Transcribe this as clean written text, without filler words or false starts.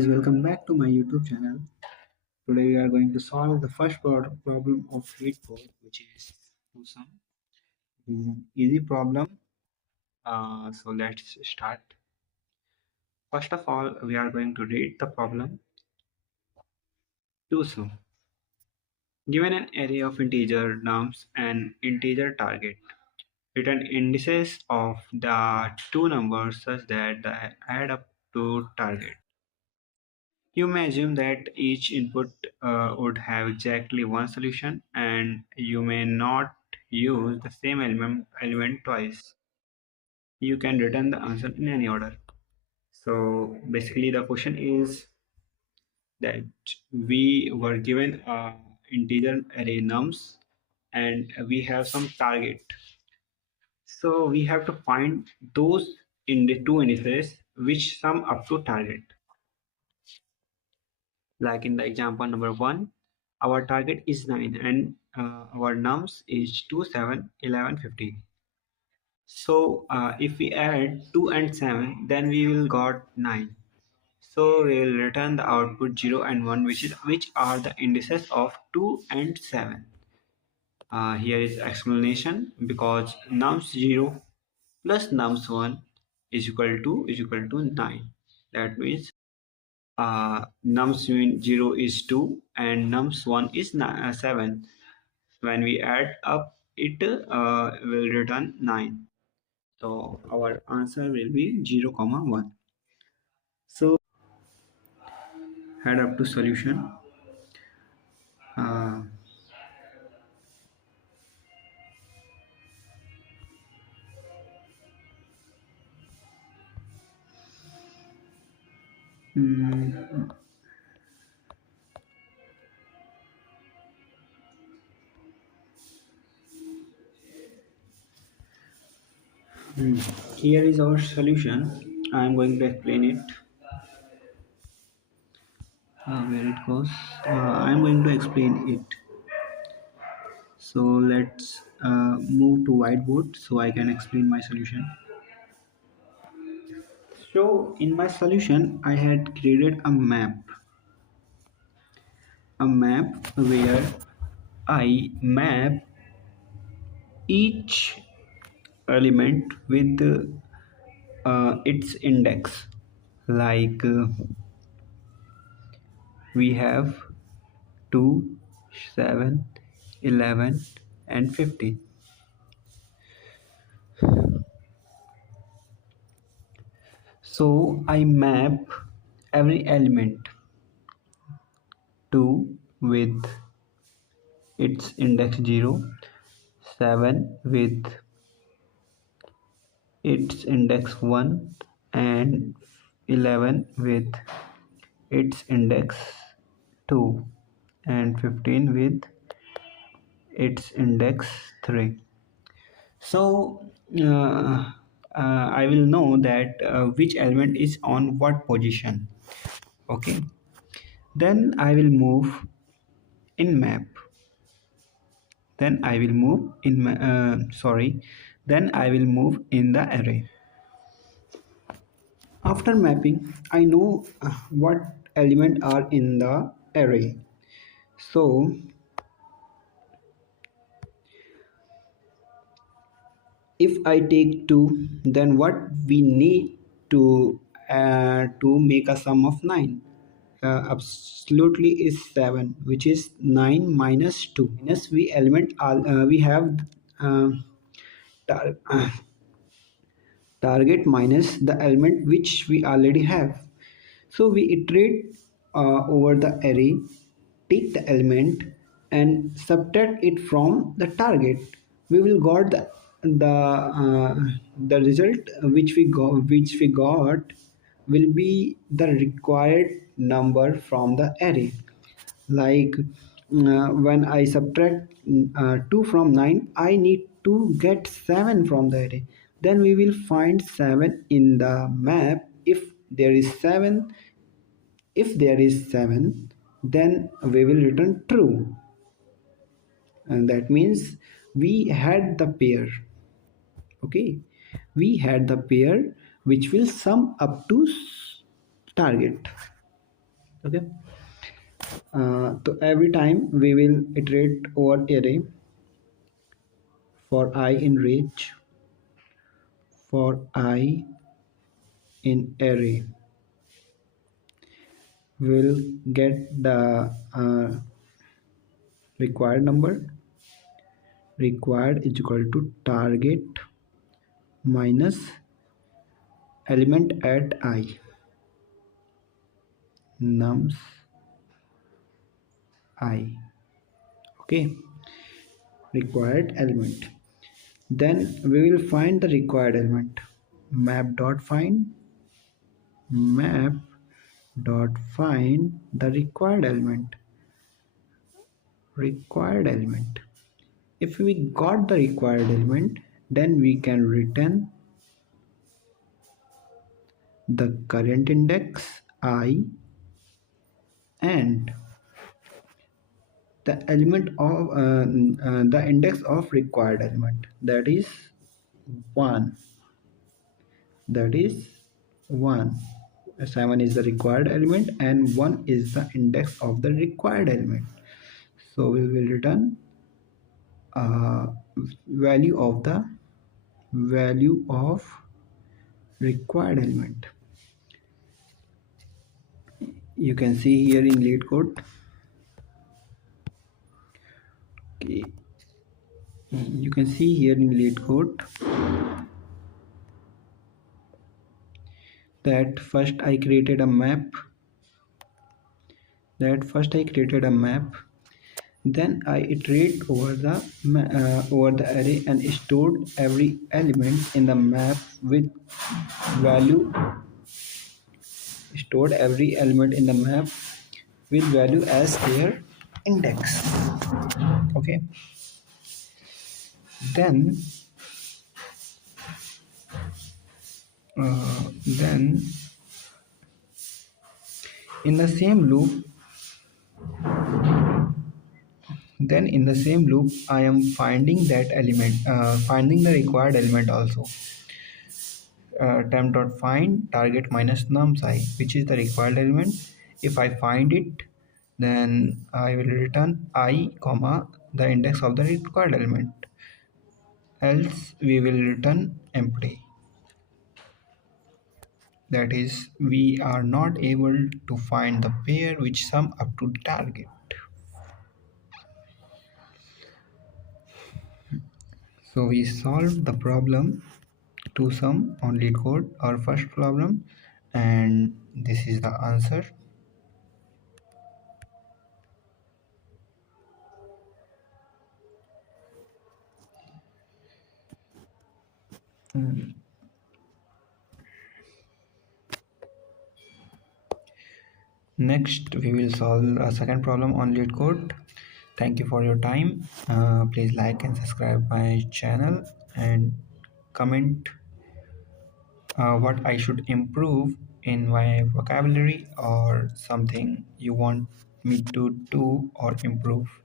guys, welcome back to my YouTube channel. Today we are going to solve the first problem of leetcode, which is some easy problem. So let's start. First of all, we are going to read the problem. Do some. Given an array of integer nums and integer target, return indices of the two numbers such that they add up to target. You may assume that each input would have exactly one solution, and you may not use the same element twice. You can return the answer in any order. So basically the question is that we were given a integer array nums and we have some target. So we have to find those in the two indices which sum up to target. Like in the example number 1, our target is 9 and our nums is 2, 7, 11, 15. So if we add 2 and 7, then we will got 9. So we will return the output 0 and 1, which are the indices of 2 and 7. Here is explanation, because nums 0 plus nums 1 is equal to 9. That means nums 0 is 2 and nums 1 is 7. When we add up it will return 9. So our answer will be 0 comma 1. So head up to solution. uh, mm, Here is our solution. I am going to explain it. Where it goes, I am going to explain it. So let's move to whiteboard so I can explain my solution. So in my solution, I had created a map where I map each element with its index. Like we have 2, 7, 11, and 15. So I map every element 2 with its index 0, 7 with its index 1, and 11 with its index 2, and 15 with its index 3. So I will know that which element is on what position. Okay, then I will move in map. Then I will move in then I will move in the array. After mapping, I know what element are in the array. So if I take 2, then what we need to make a sum of 9 absolutely is 7, which is 9 minus 2. Minus we have uh, tar- uh, target minus the element which we already have. So we iterate over the array, take the element and subtract it from the target. We will got the result which we got will be the required number from the array. Like when I subtract 2 from 9, I need to get 7 from the array. Then we will find 7 in the map. If there is 7, then we will return true, and that means we had the pair. Okay, we had the pair which will sum up to target. Okay. So every time we will iterate over array for I in range, for I in array will get the required number. Required is equal to target minus element at I, nums I. Okay, required element. Then we will find the required element. Map dot find the required element. If we got the required element, then we can return the current index I and the element of the index of required element, that is 1. That is 1. 7 is the required element and 1 is the index of the required element. So we will return uh, value of required element. You can see here in leetcode. Okay. You can see here in leetcode that first I created a map. Then I iterate over the array and every element in the map with value stored every element in the map with value as their index. Okay. Then then in the same loop I am finding finding the required element also. Temp.find target minus nums I, which is the required element. If I find it, then I will return I comma the index of the required element, else we will return empty. That is, we are not able to find the pair which sum up to the target. So we solved the problem to sum on leetcode, our first problem, and this is the answer. Next, we will solve a second problem on leetcode. Thank you for your time. Please like and subscribe my channel and comment what I should improve in my vocabulary or something you want me to do or improve.